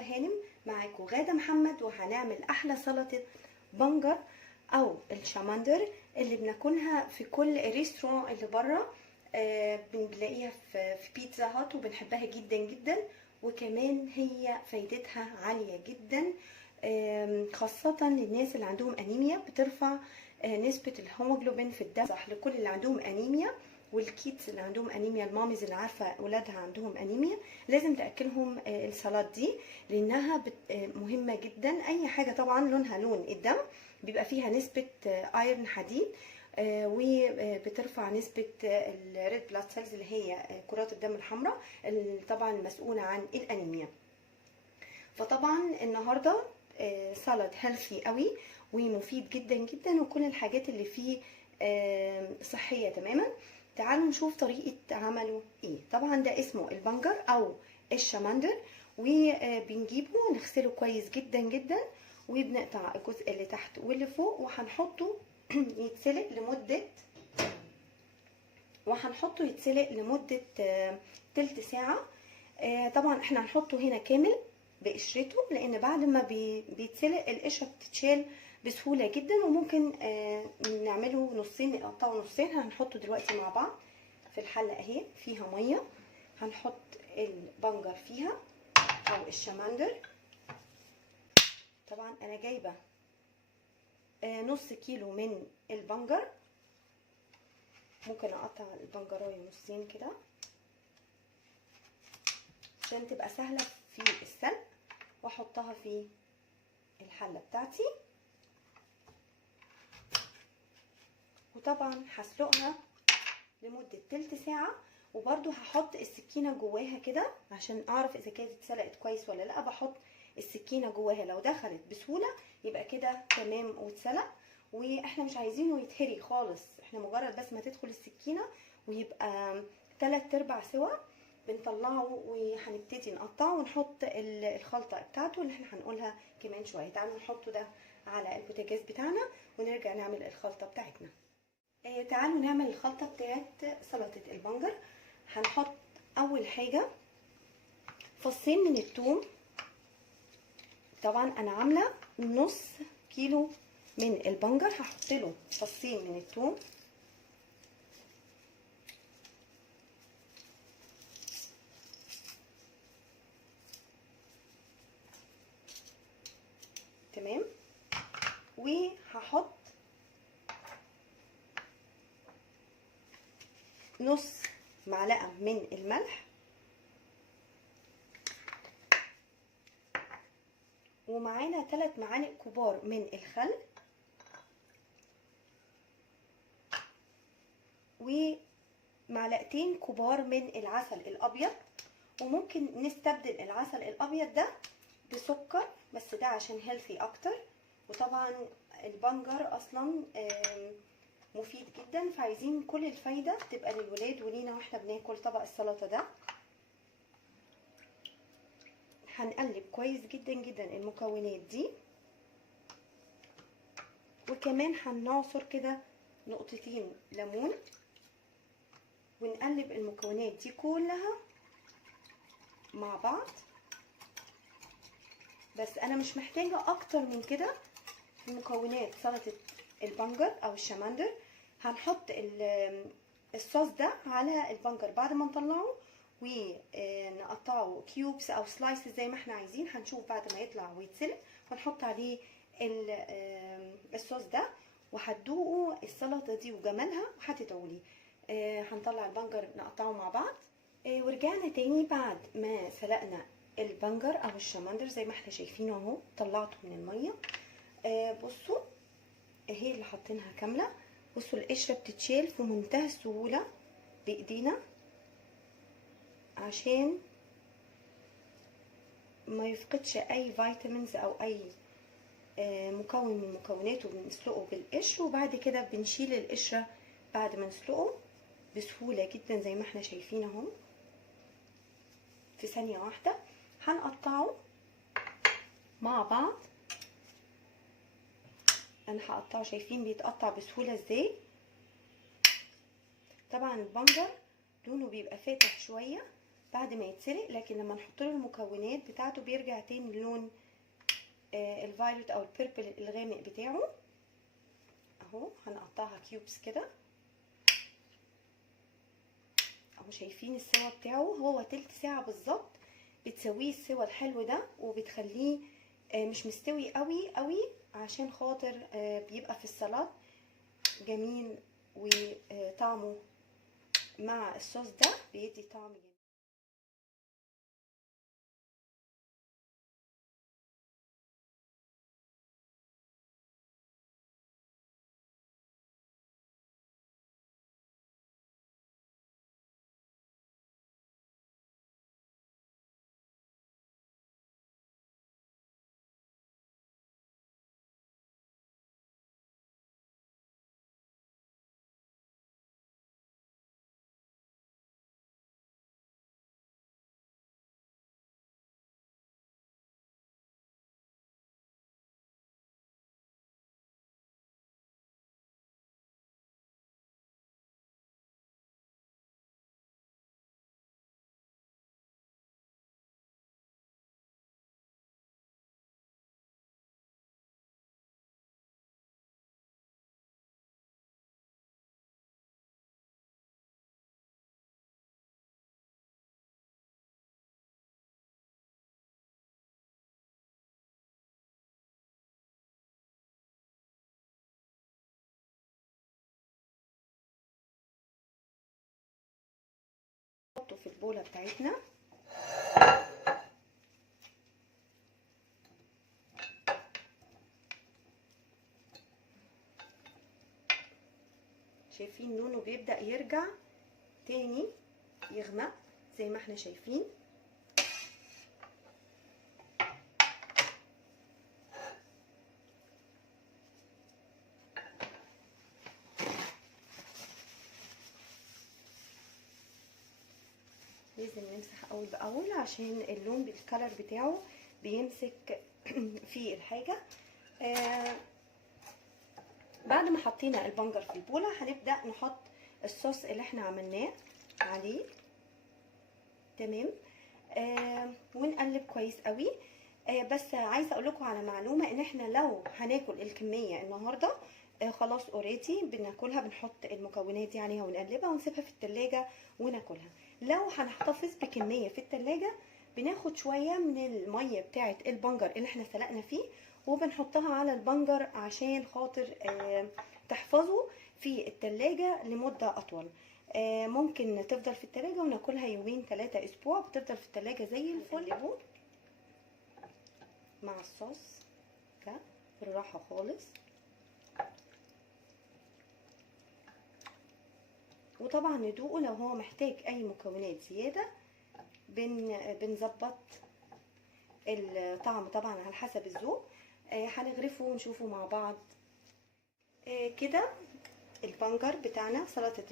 طباخة هانم، معاكم غادة محمد، وهنعمل احلى سلطة بنجر او الشمندر اللي بناكلها في كل ريستوران اللي بره. بنلاقيها في بيتزا هات، وبنحبها جدا جدا، وكمان هي فايدتها عالية جدا، خاصة للناس اللي عندهم انيميا. بترفع نسبة الهيموجلوبين في الدم، صح لكل اللي عندهم انيميا، والكيدز اللي عندهم انيميا، الماميز اللي عارفه اولادها عندهم انيميا لازم تاكلهم السلطات دي، لانها مهمه جدا. اي حاجه طبعا لونها لون الدم بيبقى فيها نسبه ايرن، حديد، وبترفع نسبه الريد بلاد سيلز اللي هي كرات الدم الحمراء، طبعا المسؤوله عن الانيميا. فطبعا النهارده سلطه هيلثي قوي ومفيد جدا جدا، وكل الحاجات اللي فيه صحيه تماما. تعالوا نشوف طريقة عمله ايه. طبعا ده اسمه البنجر او الشمندر، وبنجيبه نغسله كويس جدا جدا، وبنقطع الجزء اللي تحت واللي فوق، وهنحطه يتسلق لمدة تلت ساعة. طبعا احنا هنحطه هنا كامل بقشرته، لان بعد ما بيتسلق القشرة بتتشال بسهولة جدا، وممكن نعمله نصين، نقطعه نصين. هنحطه دلوقتي مع بعض في الحلة اهي، فيها مية، هنحط البنجر فيها او الشمندر. طبعا انا جايبة نص كيلو من البنجر، ممكن اقطع البنجرايه نصين كده عشان تبقى سهلة في السلق، واحطها في الحلة بتاعتي. وطبعا هسلقها لمدة تلت ساعة، وبرده هحط السكينة جواها كده عشان اعرف اذا كانت اتسلقت كويس ولا لا. بحط السكينة جواها، لو دخلت بسهولة يبقى كده تمام واتسلق، واحنا مش عايزينه يتهري خالص، احنا مجرد بس ما تدخل السكينة ويبقى 3/4 سوا بنطلعه، وهنبتدي نقطعه ونحط الخلطة بتاعته اللي احنا هنقولها كمان شوية. تعالوا نحطه ده على البوتاجاز بتاعنا ونرجع نعمل الخلطة بتاعتنا. تعالوا نعمل الخلطة بتاعت سلطة البنجر. هنحط اول حاجة فصين من الثوم. طبعا انا عاملة نص كيلو من البنجر، هحط له فصين من الثوم. تمام. وهحط نص معلقة من الملح، ومعانا 3 معالق كبار من الخل، ومعلقتين كبار من العسل الابيض. وممكن نستبدل العسل الابيض ده بسكر، بس ده عشان هيلثي اكتر. وطبعا البنجر اصلا مفيد جدا، فعايزين كل الفايدة تبقى للولاد ولينا واحنا بناكل طبق السلطة ده. هنقلب كويس جدا جدا المكونات دي، وكمان هنعصر كده نقطتين ليمون، ونقلب المكونات دي كلها مع بعض. بس انا مش محتاجة اكتر من كده في مكونات سلطة البنجر او الشمندر. هنحط الصوص ده على البنجر بعد ما نطلعه، ونقطعه كيوبس او سلايسز زي ما احنا عايزين. هنشوف بعد ما يطلع ويتسلق، ونحط عليه الصوص ده، وهتدوقوا السلطة دي وجمالها وهتدعولي. هنطلع البنجر نقطعه مع بعض. ورجعنا تاني بعد ما سلقنا البنجر او الشمندر زي ما احنا شايفينه اهو، طلعته من المية. بصوا اهي اللي حاطينها كاملة. بصوا القشرة بتتشال في منتهى السهولة بايدينا عشان ما يفقدش اي فيتامينز او اي مكون من مكوناته. بنسلقه بالقشر، وبعد كده بنشيل القشرة بعد ما نسلقه بسهولة جدا زي ما احنا شايفين اهو، في ثانية واحدة. هنقطعه مع بعض. انا هقطعه، شايفين بيتقطع بسهولة ازاي. طبعا البنجر لونه بيبقى فاتح شوية، بعد ما يتسلق، لكن لما نحط له المكونات بتاعته بيرجع تاني لون الفايولت او البيربل الغامق بتاعه. اهو هنقطعها كيوبس كده اهو. شايفين السوا بتاعه؟ هو تلت ساعة بالظبط بتسويه السوا الحلو ده، وبتخليه مش مستوي قوي قوي عشان خاطر بيبقى في السلطة جميل، وطعمه مع الصوص ده بيدي طعم جميل. نحطه في البولة بتاعتنا. شايفين لونه بيبدأ يرجع تاني يغمق زي ما احنا شايفين. لازم نمسح اول باول عشان اللون بالكلر بتاعه بيمسك في الحاجة. بعد ما حطينا البنجر في البولة هنبدأ نحط الصوص اللي احنا عملناه عليه. تمام. ونقلب كويس قوي. بس عايزه اقول لكم على معلومه، ان احنا لو هناكل الكميه النهارده خلاص اوريدي بناكلها، بنحط المكونات دي عليها ونقلبها ونسيبها في التلاجة وناكلها. لو هنحتفظ بكميه في التلاجة بناخد شويه من الميه بتاعه البنجر اللي احنا سلقنا فيه وبنحطها على البنجر عشان خاطر تحفظه في التلاجة لمده اطول. ممكن تفضل في التلاجة وناكلها يومين 3 اسبوع، بتفضل في التلاجة زي الفل. مع الصوص ده بالراحة خالص. وطبعا ندوقه، لو هو محتاج اي مكونات زيادة بنظبط الطعم طبعا على حسب الذوق. هنغرفه ونشوفه مع بعض. كده البنجر بتاعنا، سلطة